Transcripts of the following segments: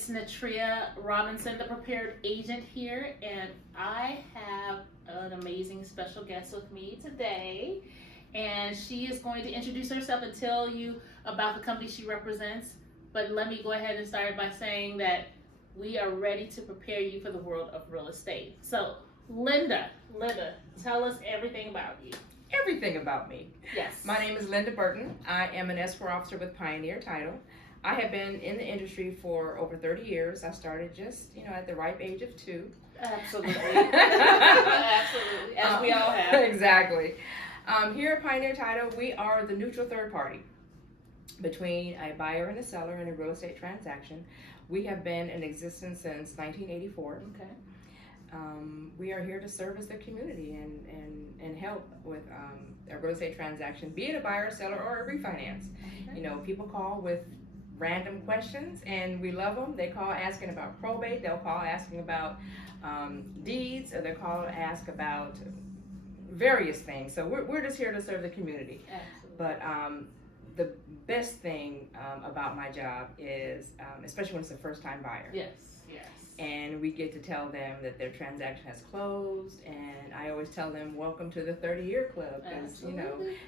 It's Nettrea Robinson, the prepared agent here, and I have an amazing special guest with me today. And she is going to introduce herself and tell you about the company she represents. But let me go ahead and start by saying that we are ready to prepare you for the world of real estate. So, Linda, tell us everything about you. Everything about me. Yes. My name is Linda Burton. I am an escrow officer with Pioneer Title. I have been in the industry for over 30 years. I started just, at the ripe age of 2. Absolutely. Absolutely. As we all have. Exactly. Here at Pioneer Title, we are the neutral third party between a buyer and a seller in a real estate transaction. We have been in existence since 1984. Okay. We are here to service the community and help with a real estate transaction, be it a buyer, seller, or a refinance. Okay. People call with random questions, and we love them. They call asking about probate. They'll call asking about deeds, or they'll call ask about various things. So we're just here to serve the community. Absolutely. But the best thing about my job is, especially when it's a first-time buyer. Yes. And we get to tell them that their transaction has closed, and I always tell them, welcome to the 30-year club, because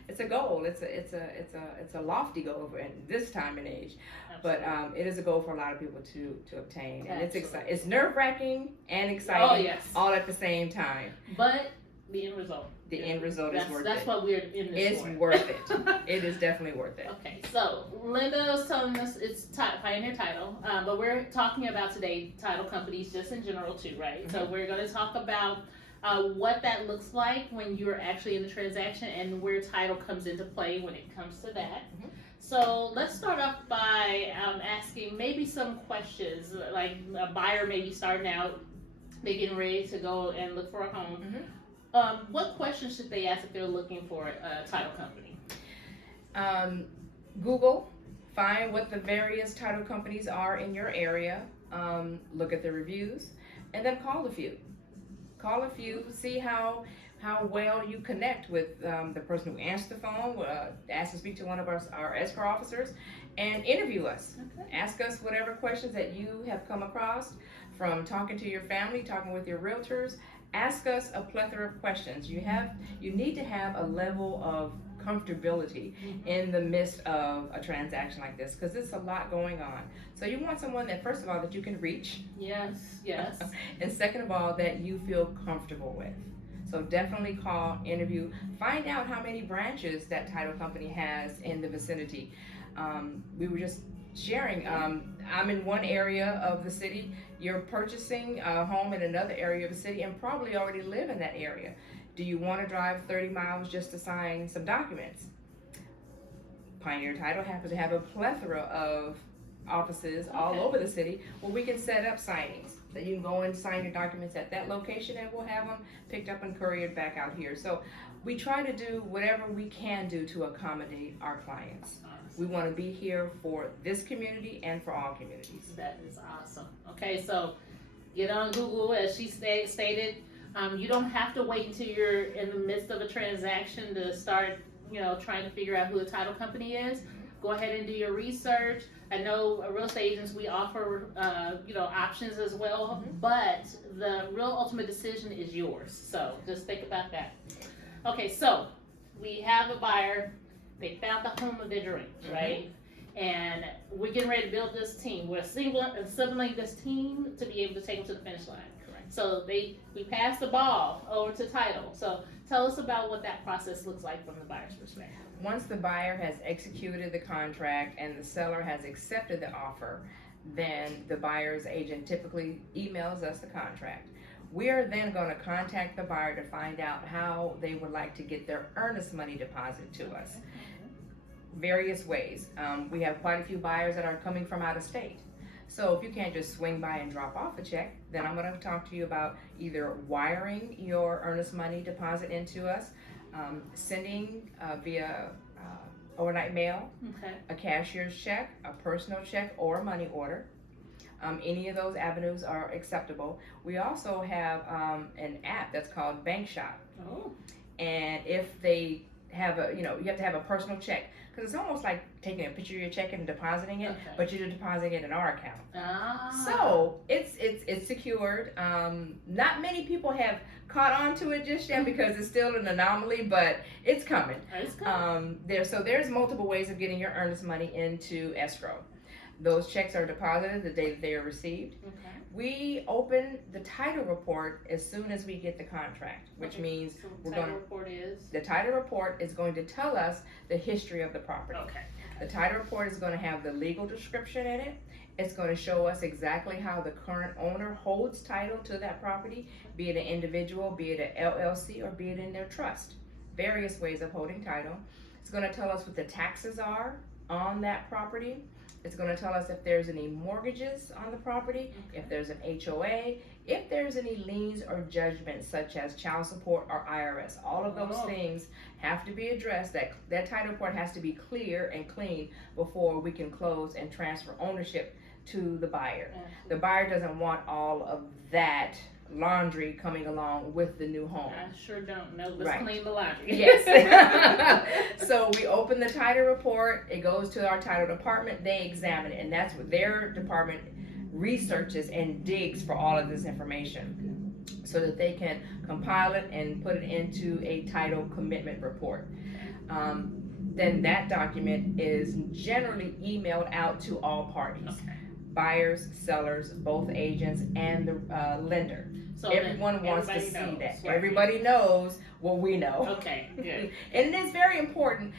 it's a goal. It's a lofty goal in this time and age. Absolutely. But it is a goal for a lot of people to obtain. And it's nerve-wracking and exciting. Oh, yes. All at the same time. But the end result. The end result is worth it. That's what we're in this for. It's worth it. It is definitely worth it. Okay, so Linda was telling us it's Pioneer Title, but we're talking about today title companies just in general too, right? Mm-hmm. So we're going to talk about what that looks like when you're actually in the transaction and where title comes into play when it comes to that. Mm-hmm. So let's start off by asking maybe some questions, like a buyer maybe starting out, they're getting ready to go and look for a home. Mm-hmm. What questions should they ask if they're looking for a title company? Google, find what the various title companies are in your area, look at the reviews, and then call a few. Call a few, see how well you connect with the person who answers the phone, ask to speak to one of our escrow officers, and interview us. Okay. Ask us whatever questions that you have come across from talking to your family, talking with your realtors. Ask us a plethora of questions. You need to have a level of comfortability in the midst of a transaction like this, because there's a lot going on. So you want someone that, first of all, that you can reach. Yes. And second of all, that you feel comfortable with. So definitely call, interview, find out how many branches that title company has in the vicinity. We were just sharing, I'm in one area of the city. You're purchasing a home in another area of the city and probably already live in that area. Do you want to drive 30 miles just to sign some documents? Pioneer Title happens to have a plethora of offices all over the city where we can set up signings that you can go and sign your documents at that location, and we'll have them picked up and couriered back out here. So we try to do whatever we can do to accommodate our clients. We want to be here for this community and for all communities. That is awesome. Okay, so get on Google, as she stated. You don't have to wait until you're in the midst of a transaction to start, trying to figure out who the title company is. Go ahead and do your research. I know real estate agents, we offer, options as well, but the real ultimate decision is yours. So just think about that. Okay, so we have a buyer. They found the home of their dreams, right? And we're getting ready to build this team. We're assembling this team to be able to take them to the finish line. Correct. So we pass the ball over to title. So tell us about what that process looks like from the buyer's perspective. Once the buyer has executed the contract and the seller has accepted the offer, then the buyer's agent typically emails us the contract. We are then going to contact the buyer to find out how they would like to get their earnest money deposit to us. Various ways. We have quite a few buyers that are coming from out of state. So if you can't just swing by and drop off a check, then I'm going to talk to you about either wiring your earnest money deposit into us, sending via overnight mail, a cashier's check, a personal check, or a money order. Any of those avenues are acceptable. We also have an app that's called Bank Shop. Oh. And if they have you have to have a personal check. because it's almost like taking a picture of your check and depositing it, Okay. but you're depositing it in our account. Ah. So it's secured. Not many people have caught on to it just yet because it's still an anomaly, but it's coming. It's coming. There's multiple ways of getting your earnest money into escrow. Those checks are deposited the day that they are received. Okay. We open the title report as soon as we get the contract, which Okay. means So we're title gonna- report is. the title report is going to tell us the history of the property. Okay. The title report is going to have the legal description in it. It's going to show us exactly how the current owner holds title to that property, be it an individual, be it an LLC, or be it in their trust. Various ways of holding title. It's going to tell us what the taxes are on that property. It's going to tell us if there's any mortgages on the property, if there's an HOA, if there's any liens or judgments such as child support or IRS. All of those things have to be addressed. That title report has to be clear and clean before we can close and transfer ownership to the buyer. The buyer doesn't want all of that laundry coming along with the new home. I sure don't know. Let's Right. clean the laundry. Yes. So we open the title report, it goes to our title department, they examine it, and that's what their department researches and digs for all of this information so that they can compile it and put it into a title commitment report. Then that document is generally emailed out to all parties. Okay. Buyers, sellers, both agents, and the lender. So Everyone wants to everybody see knows, that. right? Everybody knows what we know. Okay, good. And it is very important,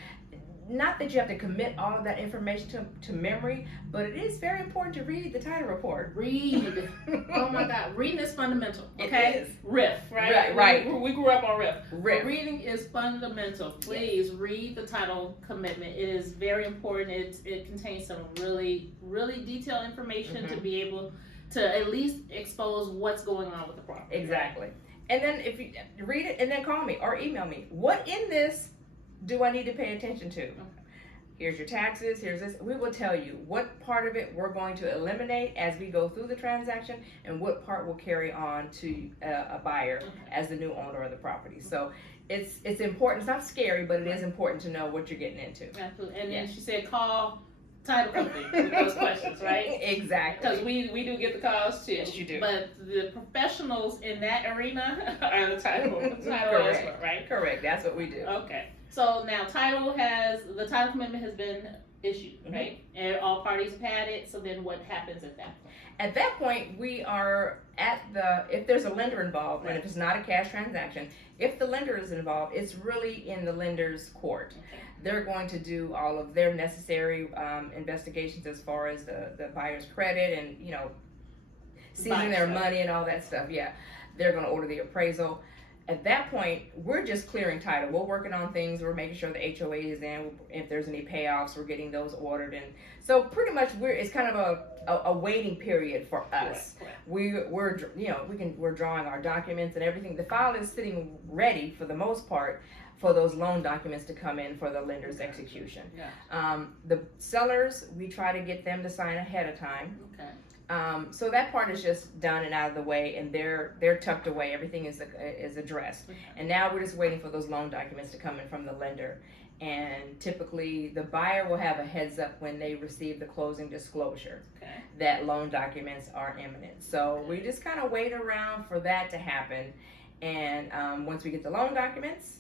not that you have to commit all of that information to memory, but it is very important to read the title report. Read. Oh my God, reading is fundamental. It Okay, is. RIF, right? Right. We grew up on RIF. RIF. Reading is fundamental. Please read the title commitment. It is very important. It contains some really, really detailed information to be able to at least expose what's going on with the property. Exactly. And then if you read it and then call me or email me. What in this do I need to pay attention to? Here's your taxes, here's this. We will tell you what part of it we're going to eliminate as we go through the transaction and what part will carry on to a buyer as the new owner of the property. So it's important. It's not scary, but it is important to know what you're getting into. Absolutely. And then she said call title company with those questions, right? Exactly. Because we do get the calls too. Yes, you do. But the professionals in that arena are the title Correct. expert, right? Correct. That's what we do. Okay. So now the title commitment has been issued, right? And all parties have had it. So then what happens at that point? At that point, we are if there's a lender involved, and if it's not a cash transaction, if the lender is involved, it's really in the lender's court. Okay. They're going to do all of their necessary investigations as far as the buyer's credit and, seizing their money and all that stuff. Yeah, they're going to order the appraisal. At that point, we're just clearing title. We're working on things. We're making sure the HOA is in. If there's any payoffs, we're getting those ordered. And so pretty much it's kind of a waiting period for us. Correct. We're drawing our documents and everything. The file is sitting ready for the most part for those loan documents to come in for the lender's execution. Yeah. The sellers, we try to get them to sign ahead of time. Okay. So that part is just done and out of the way, and they're tucked away. Everything is addressed, and now we're just waiting for those loan documents to come in from the lender. And typically, the buyer will have a heads up when they receive the closing disclosure that loan documents are imminent. So we just kind of wait around for that to happen, and once we get the loan documents,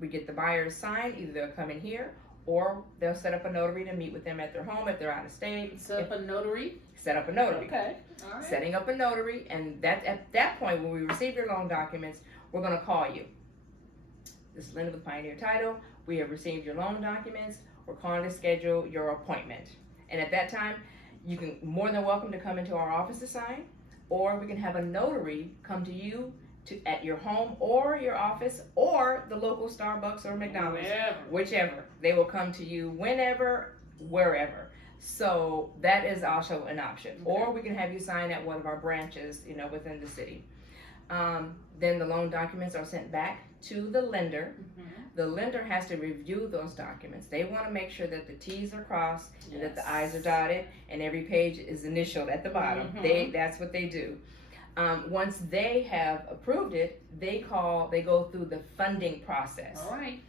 we get the buyers signed. Either they'll come in here, or they'll set up a notary to meet with them at their home if they're out of state. Set up a notary. Set up a notary. Okay. All right. Setting up a notary, and at that point, when we receive your loan documents, we're going to call you. This is Linda with Pioneer Title. We have received your loan documents. We're calling to schedule your appointment. And at that time, you can more than welcome to come into our office to sign, or we can have a notary come to you at your home or your office or the local Starbucks or McDonald's, whichever. They will come to you whenever, wherever. So that is also an option. Or we can have you sign at one of our branches, within the city. Then the loan documents are sent back to the lender. The lender has to review those documents. They want to make sure that the T's are crossed and that the I's are dotted and every page is initialed at the bottom. That's what they do. Once they have approved it, they go through the funding process. All right.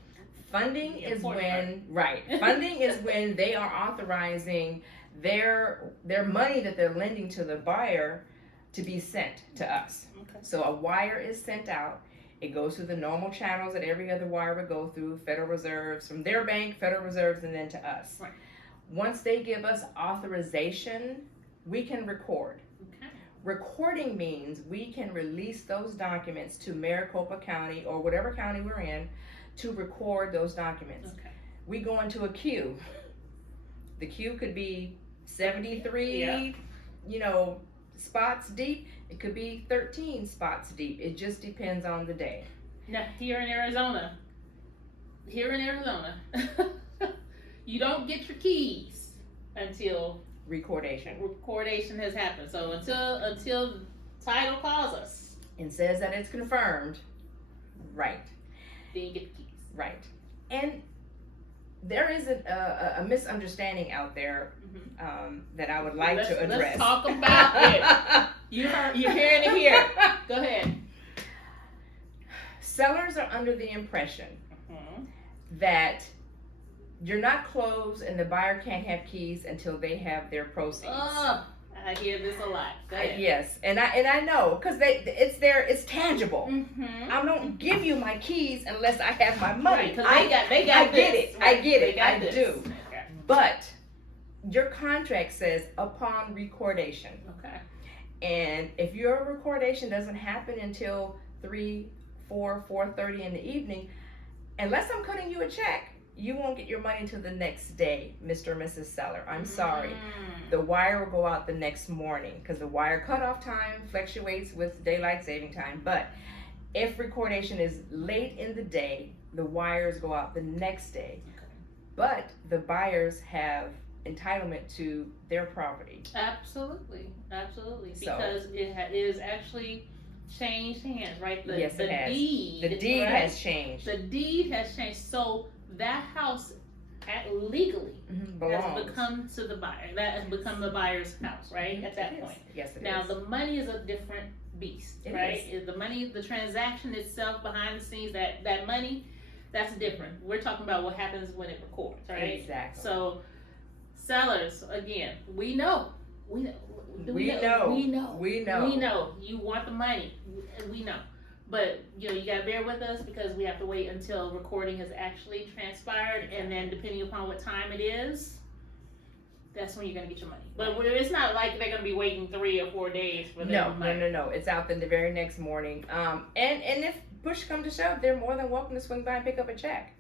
Funding is important when, funding is when they are authorizing their money that they're lending to the buyer to be sent to us. Okay. So a wire is sent out. It goes through the normal channels that every other wire would go through, Federal Reserves, from their bank, Federal Reserves, and then to us. Right. Once they give us authorization, we can record. Okay. Recording means we can release those documents to Maricopa County or whatever county we're in to record those documents. Okay. We go into a queue. The queue could be 73, spots deep. It could be 13 spots deep. It just depends on the day. Now, here in Arizona, you don't get your keys until recordation has happened. So until title calls us and says that it's confirmed, right? Then you get the keys. Right. And there is a misunderstanding out there that I would like to address. Let's talk about it. You're hearing it here. Go ahead. Sellers are under the impression that you're not closed and the buyer can't have keys until they have their proceeds. Oh, I hear this a lot. Go ahead. Yes, and I know because it's tangible. Mm-hmm. I don't give you my keys unless I have my money. Right, they got I get this. it. I get it. I this. do. Okay. But your contract says upon recordation. Okay. And if your recordation doesn't happen until 3, 4, 4:30 in the evening, unless I'm cutting you a check, you won't get your money until the next day, Mr. or Mrs. Seller. I'm sorry. The wire will go out the next morning because the wire cutoff time fluctuates with daylight saving time. But if recordation is late in the day, the wires go out the next day. Okay. But the buyers have entitlement to their property. Absolutely. So- Because it is actually changed hands, right? Yes, it has. Deed, The deed right? has changed. The deed has changed. So that house legally Belongs. has become to the buyer. That has become the buyer's house, right? At that It is. point. Yes, it Now is. the money is a different beast, It right? Is the money, the transaction itself behind the scenes, that money, that's different. We're talking about what happens when it records, right? Exactly. So sellers, again, we know. You want the money. We know. But you gotta bear with us because we have to wait until recording has actually transpired, and then depending upon what time it is, that's when you're gonna get your money. But it's not like they're gonna be waiting 3 or 4 days for their money. No. It's out the very next morning. And if push comes to shove, they're more than welcome to swing by and pick up a check.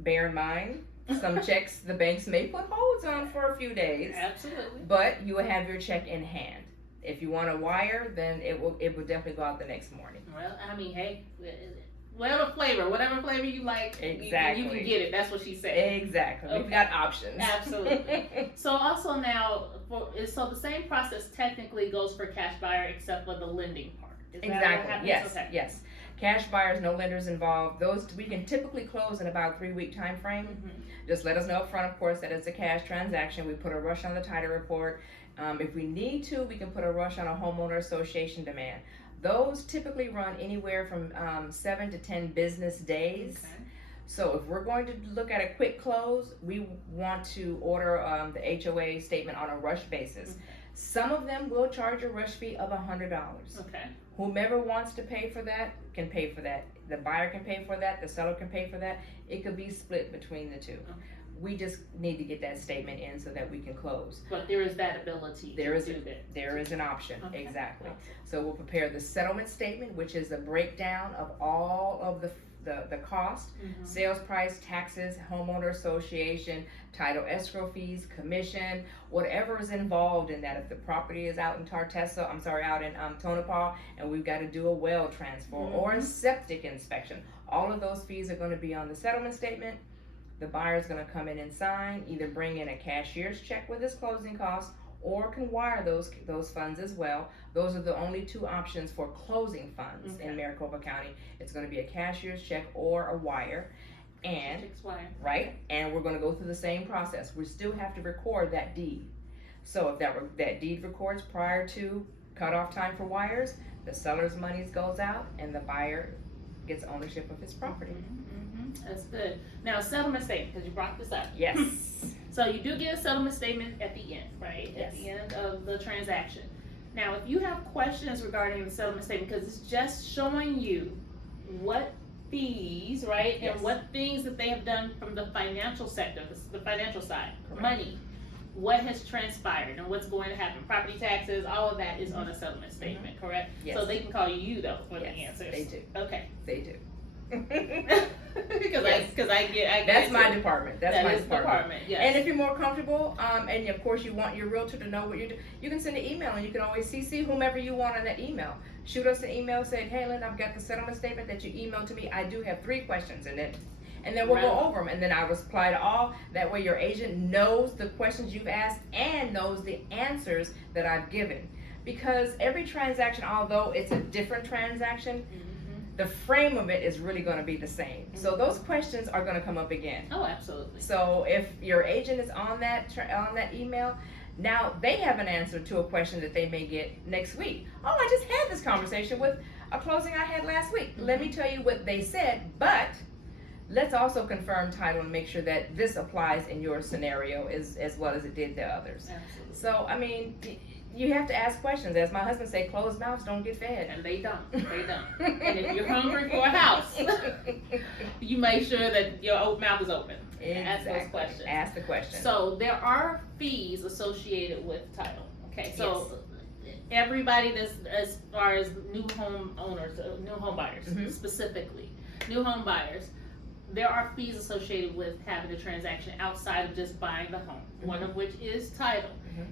Bear in mind, some checks the banks may put holds on for a few days. Absolutely. But you will have your check in hand. If you want a wire, then it will definitely go out the next morning. Well, I mean, hey, whatever flavor you like, Exactly. you can get it. That's what she said. Exactly. Okay. We've got options. Absolutely. So also now, so the same process technically goes for cash buyer except for the lending part. Is that what Exactly. happens? Yes. Okay. Yes. Cash buyers, no lenders involved. Those we can typically close in about 3-week time frame. Mhm. Just let us know up front, of course, that it's a cash transaction. We put a rush on the title report. If we need to, we can put a rush on a homeowner association demand. Those typically run anywhere from 7 to 10 business days. Okay. So if we're going to look at a quick close, we want to order the HOA statement on a rush basis. Okay. Some of them will charge a rush fee of $100. Okay. Whomever wants to pay for that can pay for that. The buyer can pay for that. The seller can pay for that. It could be split between the two. Okay. We just need to get that statement in so that we can close. But there is that ability There to is do that. There is an option, Okay. exactly. So we'll prepare the settlement statement, which is a breakdown of all of the cost, Mhm. sales price, taxes, homeowner association, title escrow fees, commission, whatever is involved in that. If the property is out in out in Tonopah, and we've got to do a well transfer or a septic inspection, all of those fees are going to be on the settlement statement. The buyer's going to come in and sign, either bring in a cashier's check with his closing costs, or can wire those funds as well. Those are the only two options for closing funds in Maricopa County. It's going to be a cashier's check or a wire. And right, and we're going to go through the same process. We still have to record that deed. So if that deed records prior to cutoff time for wires, the seller's money goes out and the buyer gets ownership of his property. That's good. Now, settlement statement, because you brought this up. Yes. So you do get a settlement statement at the end, right? Yes. At the end of the transaction. Now, if you have questions regarding the settlement statement, because it's just showing you what fees, right, Yes. and what things that they have done from the financial sector, the financial side, Correct. money, what has transpired and what's going to happen, property taxes, all of that is on a settlement statement, correct? Yes. So they can call you though for the Yes, answers. they do. Okay. They do. Because Yes. I get That's it. my department. That's my That is department. yes. And if you're more comfortable, and of course you want your realtor to know what you're doing, you can send an email, and you can always CC whomever you want on that email. Shoot us an email saying, hey Linda, I've got the settlement statement that you emailed to me. I do have 3 questions in it. And then we'll go over them, and then I reply to all. That way your agent knows the questions you've asked and knows the answers that I've given. Because every transaction, although it's a different transaction, the frame of it is really going to be the same. So those questions are going to come up again. Oh, absolutely. So if your agent is on that email, now they have an answer to a question that they may get next week. Oh, I just had this conversation with a closing I had last week. Let me tell you what they said, but let's also confirm title and make sure that this applies in your scenario as well as it did to others. Absolutely. So, I mean, you have to ask questions. As my husband say, closed mouths don't get fed. And they don't. They don't. And if you're hungry for a house, you make sure that your mouth is open. Exactly. Ask those questions. Ask the question. So there are fees associated with title. Okay, so everybody that's as far as new home owners, new home buyers specifically, new home buyers, there are fees associated with having a transaction outside of just buying the home. One of which is title.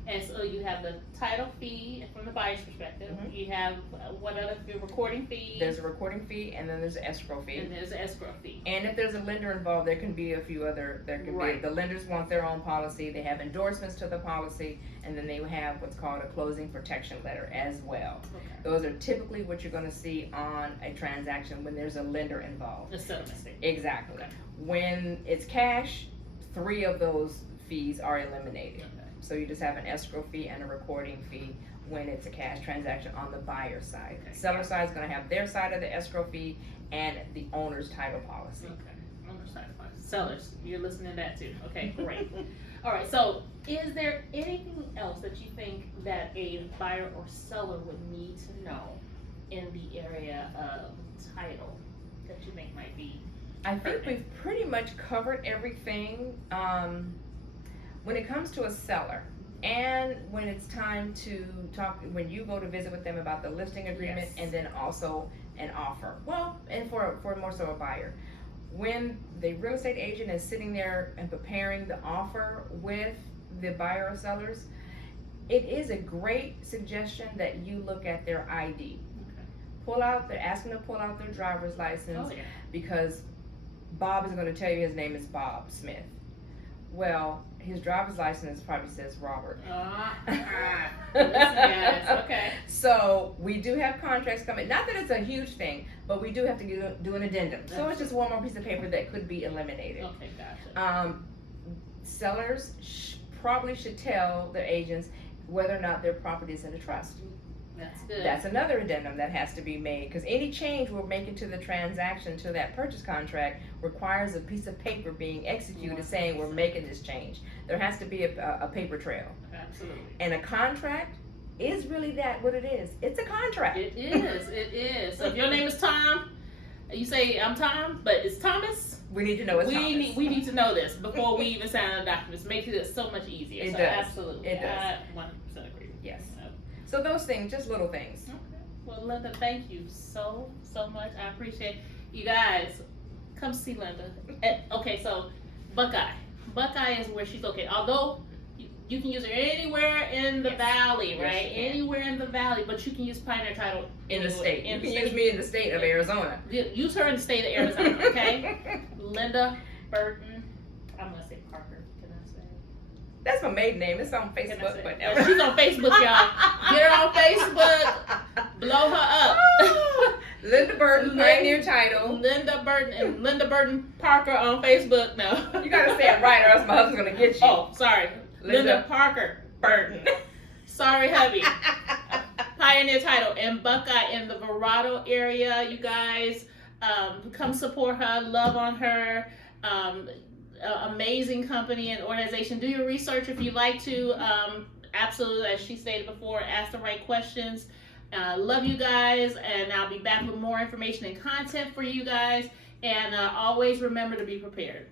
And so you have the title fee from the buyer's perspective. You have what other fee? Recording fee. There's a recording fee, and then there's an escrow fee. And there's an escrow fee. And if there's a lender involved, there can be a few other. There can be the lenders want their own policy. They have endorsements to the policy, and then they have what's called a closing protection letter as well. Okay. Those are typically what you're going to see on a transaction when there's a lender involved. The settlement statement. Exactly. Okay. When it's cash, 3 of those fees are eliminated. Okay. So you just have an escrow fee and a recording fee when it's a cash transaction on the buyer side. Okay. Seller side is going to have their side of the escrow fee and the owner's title policy. Okay. Owner's title policy. Sellers, you're listening to that too. Okay, great. All right. So, is there anything else that you think that a buyer or seller would need to know in the area of title that you think might be? I think we've pretty much covered everything. When it comes to a seller, and when it's time to talk, when you go to visit with them about the listing agreement, and then also an offer. Well, and for more so a buyer, when the real estate agent is sitting there and preparing the offer with the buyer or sellers, it is a great suggestion that you look at their ID. Ask them to pull out their driver's license, because Bob is going to tell you his name is Bob Smith. Well, his driver's license probably says Robert. Listen, guys. Okay. So we do have contracts coming. Not that it's a huge thing, but we do have to do an addendum. So it's just one more piece of paper that could be eliminated. Okay, gotcha. Sellers probably should tell their agents whether or not their property is in a trust. That's good. That's another addendum that has to be made, because any change we're making to the transaction, to that purchase contract, requires a piece of paper being executed saying we're making this change. There has to be a paper trail. Absolutely. And a contract is really what it is. It's a contract. It is. So if your name is Tom, you say I'm Tom, but it's Thomas. We need to know it's Thomas. We need to know this before we even sign the documents. Makes it so much easier. It so does. Absolutely. It does. I 100% agree. Yes. So those things, just little things. Okay. Well, Linda, thank you so much. I appreciate it. You guys. Come see Linda. Okay, so Buckeye. Buckeye is where she's located. Although you can use her anywhere in the valley, right? Anywhere in the valley, but you can use Pioneer Title in the state. You can use me in the state of Arizona. Use her in the state of Arizona, okay? Linda Burton. I'm gonna say Parker. Can I say? That's my maiden name. It's on Facebook, but she's on Facebook, y'all. Get her on Facebook. Blow her up. Linda Burton, Pioneer Title. Linda Burton and Linda Burton Parker on Facebook. No. You gotta say it right, or else my husband's gonna get you. Oh, sorry. Linda Parker Burton. Sorry, hubby. Pioneer Title and Buckeye in the Verrado area, you guys. come support her, love on her. Amazing company and organization. Do your research if you like to. Absolutely, as she stated before, ask the right questions. Love you guys, and I'll be back with more information and content for you guys. And always remember to be prepared.